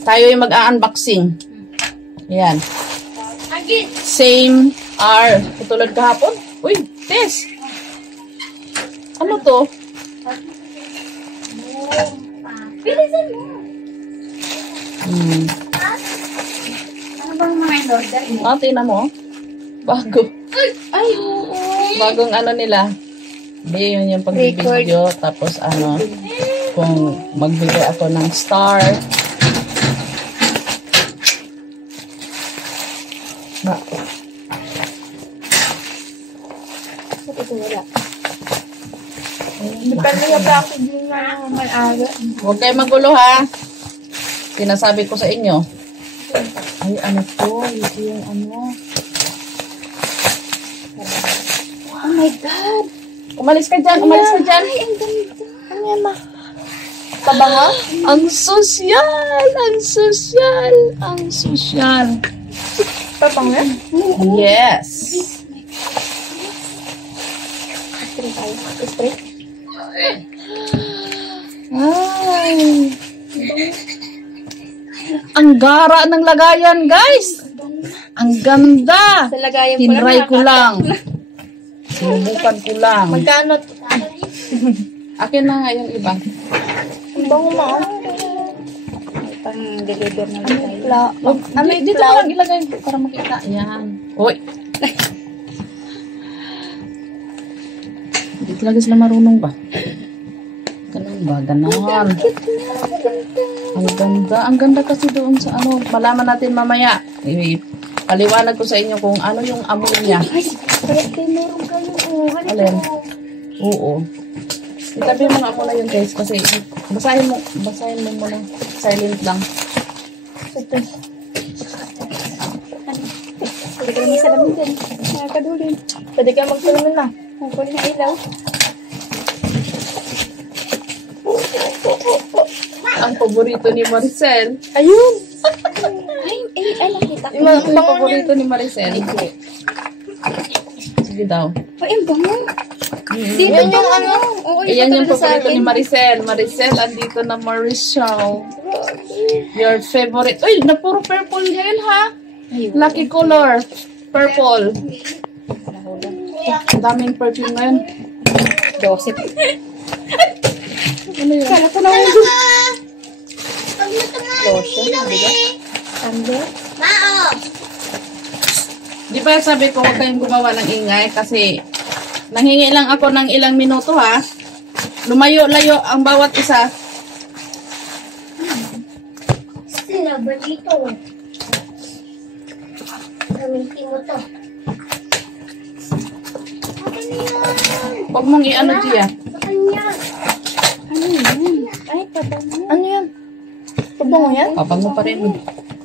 Tayo yung mag-unboxing. Yan. Same R. Katulad kahapon. Uy, Tess. Ano to? Bilisan mo. Ano bang mga in-order mo? Ah, tingnan mo. Bago. Ay, oo. Bagong ano nila. Hindi, yun yung pag-video. Tapos ano, kung magbigay ako ng star. Ba? Ito wala. Depende na ba ako din na may-aga? Huwag kayo magulo ha. Sinasabi ko sa inyo. Ay, ano to? Ito yung ano. Oh my God! Umalis ka dyan, umalis ka dyan. Ay, ang ganda. Ano yan, ma? Pabango? Ang sosyal, ang sosyal, ang sosyal. Pabango yan? Yes. Spray tayo. Spray? Ay. Ang gara ng lagayan, guys. Ang ganda. Sa lagayan ko lang. Tinry ko lang. Sinubukan ko lang. Magkano? Akin na nga yung iba. Ang bango mo. Pang-deliver na lang tayo. Dito ko lang ilagay para makita. Yan. Hoy. Hindi talaga sila marunong ba? Ganun ba? Ganon. Ang ganda. Ang ganda kasi doon sa ano. Malaman natin mamaya. Paliwanag ko sa inyo kung ano yung amoy niya. Ay, correct kayo. Meron kayo. Alin? Oo. Itabi mo nga ako na yun guys kasi basahin mo muna. Silent lang. Ito. Pwede ka naman salamin dyan. Nakakadulin. Pwede ka magtulungan na. Kunin na ilaw. Ang paborito ni Maricel. Ayun! ay, nakita ko. Ito yung paborito ni Maricel. Sige daw. Ay, ang bango. Dito yung ano. Oo, Ayan yung paborito ni Maricel. Maricel, andito na Maricel. Your favorite. Uy, na puro purple ngayon ha. Lucky color. Purple. Daming perfume ngayon. 12. Ano yun? Kala ko na yung lotion. Amber? Di ba sabi ko huwag kayong gumawa ng ingay kasi nanghingi lang ako ng ilang minuto ha. Lumayo-layo ang bawat isa. Sila ba dito? Gamitin mo to. Akin yan! Huwag mong i-ano Gia. Akin yan! Ano yan? Ay, pabango. Ano yan? Pabango yan? Pabango pa rin.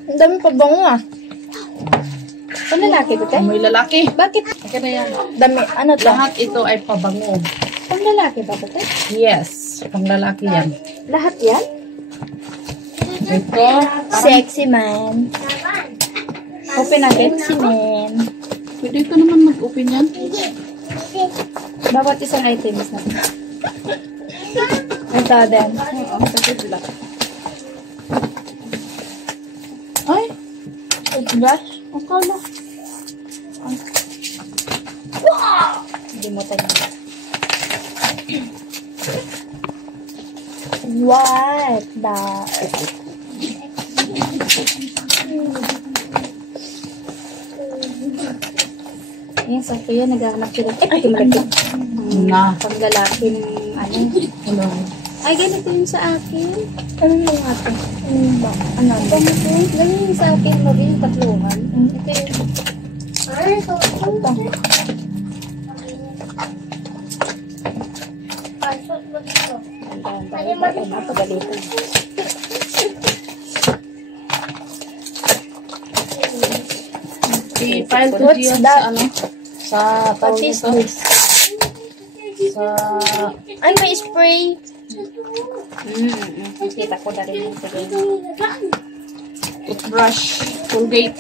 Ang dami pabango ah. Ang lalaki ba tayo? May lalaki. Bakit? Okay na yan. Dami, ano to? Lahat ito ay pabango. Ang lalaki ba ba tayo? Yes. Pang lalaki yan. Lahat yan? Ito. Sexy man. Open natin. Sexy man. Pwede ka naman mag-open yan. Bawat isang items na. Ito din. Ay. Toothbrush? Akala. Hindi mo tayo. What the? Yan, sa kuya, naghahanap sila. Ay, pati malapit. Na. Panglalaki ng ano. Hello. Ay, ganito yung sa akin. Ano yung ate? Ano ba? Ano? Ganyan yung sa akin. Mali yung tatluhan. Ito yung... Ay, ito. Pasok mo dito. Ay, Napagalitan. I-file ko What's Gia that? sa ano? Sa tawag What is ito. this? Sa Ay, may spray. Kita ko na rin yung sige. toothbrush. Colgate.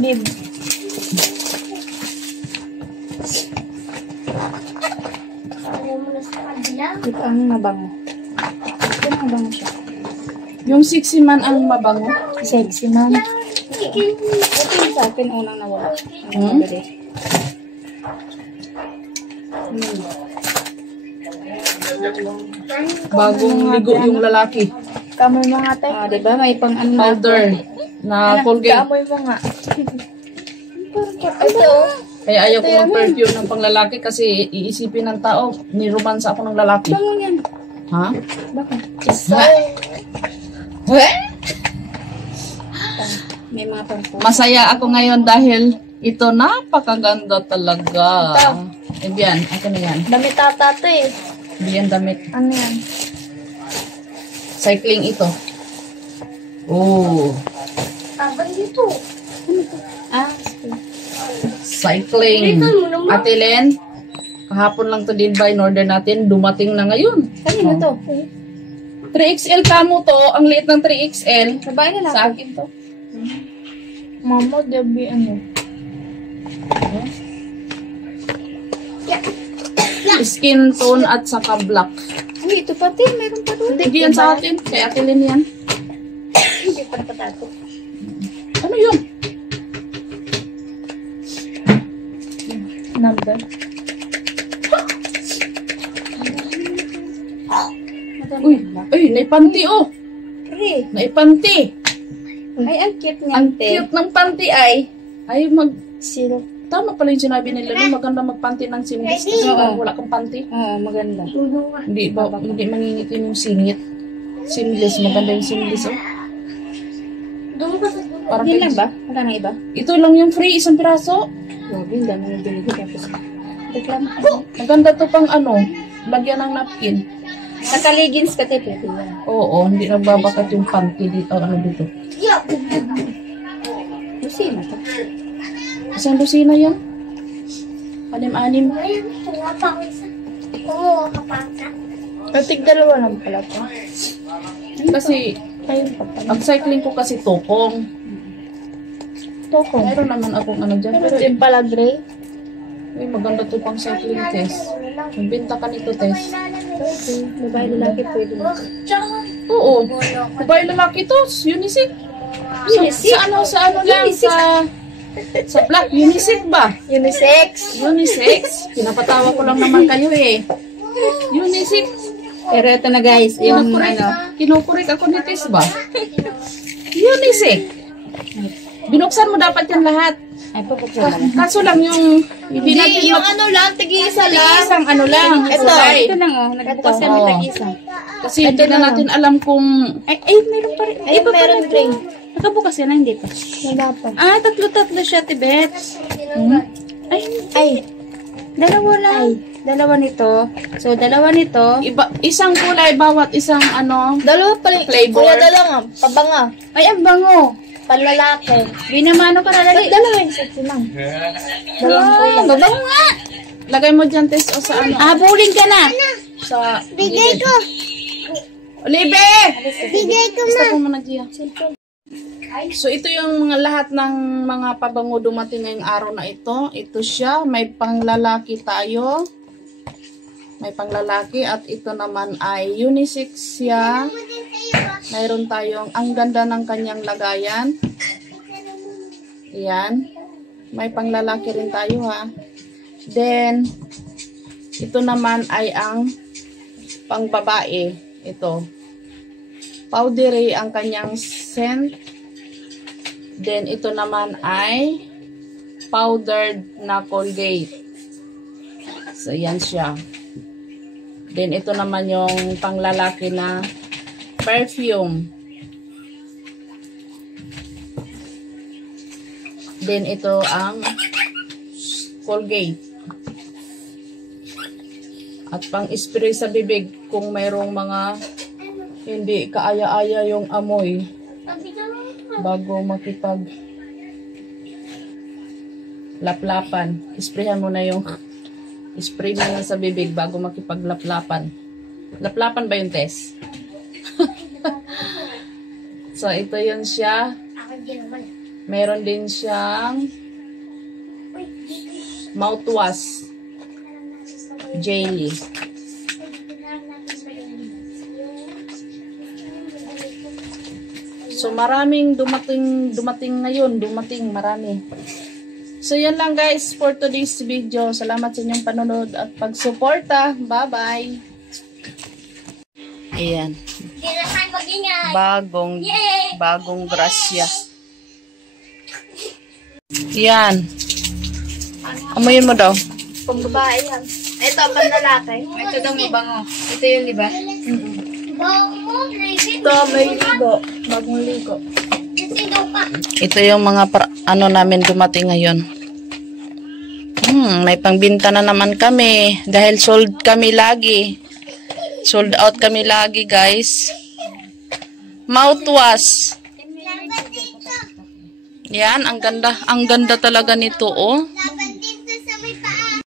Bib. Ayaw mo na sa kabila. Ito ang mabango. Ito ang mabango siya. Yung sexy man ang mabango. Sexy man. Ito yung sa akin unang nawala. Hmm? Bagong ligo yung lalaki. Kamoy mo nga tayo. Diba? May pang ano na. Powder na Colgate. Kamoy mo nga. Ito. Kaya ayaw ko mag-perfume ng panglalaki kasi iisipin ng tao, niromansa ako ng lalaki. Bango yan. Ha? Bakit? May mga pang Masaya ako ngayon dahil ito napakaganda talaga. Eh, yan. Akin na yan. Damit tata to eh. Hindi yan damit. Ano yan? Cycling ito. Oh. Abang dito. Ah, Cycling. Ate Len, kahapon lang to din ba in-order natin. Dumating na ngayon. kanino to? 3XL kamo to. Ang liit ng 3XL. Babae na lang. Sa akin to. Mama, Debbie, ano? Skin tone at saka black. Uy, ito pati. Meron pa doon. Hindi yan sa atin. Kay Ate Len yan. Hindi pa patato. Ano yun? Number. Uy, naipanti oh. Pre. Naipanti. Ay, ang cute niya. Ang cute ng panty ay Zero. tama pala yung sinabi nila no, maganda magpanty ng singles kasi wala kang panty. Oo, maganda. Hindi mangingitim yung singit. Singles, maganda yung singles oh. Parang Hindi lang ba? Wala na iba? Ito lang yung free, isang piraso. Grabe, ang dami ng binili. Tapos, reklamo. Maganda to pang ano, lagyan ng napkin. Nakaligins ka tayo, pwede yan. Oo, hindi nagbabakat yung panty dito, ano dito. Lusina to. Isang dosina yan. Anim-anim. Ayun, wala pa ako isa. Oo, kapasa. Tig dalawa lang pala to. Kasi, Ayun pa pala. ang cycling ko kasi tokong. Toko. Meron naman akong ano dyan. Pero Pero din pala, Gray. ay, maganda to pang cycling test. Magbenta ka nito test. Pwede. Babae lalaki pwede na. Oo. Babae lalaki to. Unisex. Unisex? Sa ano lang. Sa black. Unisex ba? Unisex. Unisex. Pinapatawa ko lang naman kayo eh. Unisex. Pero ito na guys, yung ano. Kinukurik ako ni Tess ba? Unisex. Binuksan mo dapat yan lahat. Ay, pupukula na. Kaso lang yung hindi natin yung ano lang, tig-isa lang. isang ano lang. Ito, kulay. ito lang oh. Nagbukas kami Oo. tag-isa. Kasi hindi na natin alam kung Ay, meron pa rin. Ay, meron ring. Nakabukas yan, hindi pa. Wala pa. Ah, tatlo siya, Tibet. Ay, dalawa lang. Dalawa nito. So, dalawa nito. isang kulay bawat isang ano. Dalawa pa rin. Flavor. Kuya, dalawa. Pabanga. Ay, ang bango. Panlalaki. Binamano ka na lang. Dalawa yung sexy lang. Dalawang kulay. Babango nga. Lagay mo dyan, Tess, o sa ano. Habulin ka na. Sa Bigay ko. Olive! Bigay ko Gusto ko muna, Gia. So, ito yung mga lahat ng mga pabango dumating ngayong araw na ito. Ito siya. May panglalaki tayo. May panglalaki. At ito naman ay unisex siya. Mayroon tayong, ang ganda ng kanyang lagayan. Ayan. May panglalaki rin tayo ha. Then, ito naman ay ang pangbabae. Ito. Powdery ang kanyang scent. Then, ito naman ay powdered na Colgate. So, yan siya. Then, ito naman yung panglalaki na perfume. Then, ito ang Colgate. At pang-spray sa bibig kung mayroong mga hindi kaaya-aya yung amoy bago makipag laplapan. Isprayhan mo na yung spray mo na sa bibig bago makipaglaplapan. Laplapan ba yung Tess? So, ito yun siya. Meron din siyang mouthwash. Jelly. So maraming dumating marami. So yan lang guys for today's video. Salamat sa inyong panonood at pagsuporta. Bye-bye. Ayan. Kailangan mag-ingay. Bagong grasya. Yan. Amoyin mo daw. Pang babae yan. Ito, pang lalaki. Ito daw may bango. Ito yun, di ba? Bawa mo, legit. Ito, may ligo. Bagong ligo. Kasi daw pa. Ito yung mga namin dumating ngayon. May pangbinta na naman kami. Dahil sold kami lagi. Sold out kami lagi, guys. Mouthwash. Laban dito. Yan, ang ganda talaga nito, oh. Laban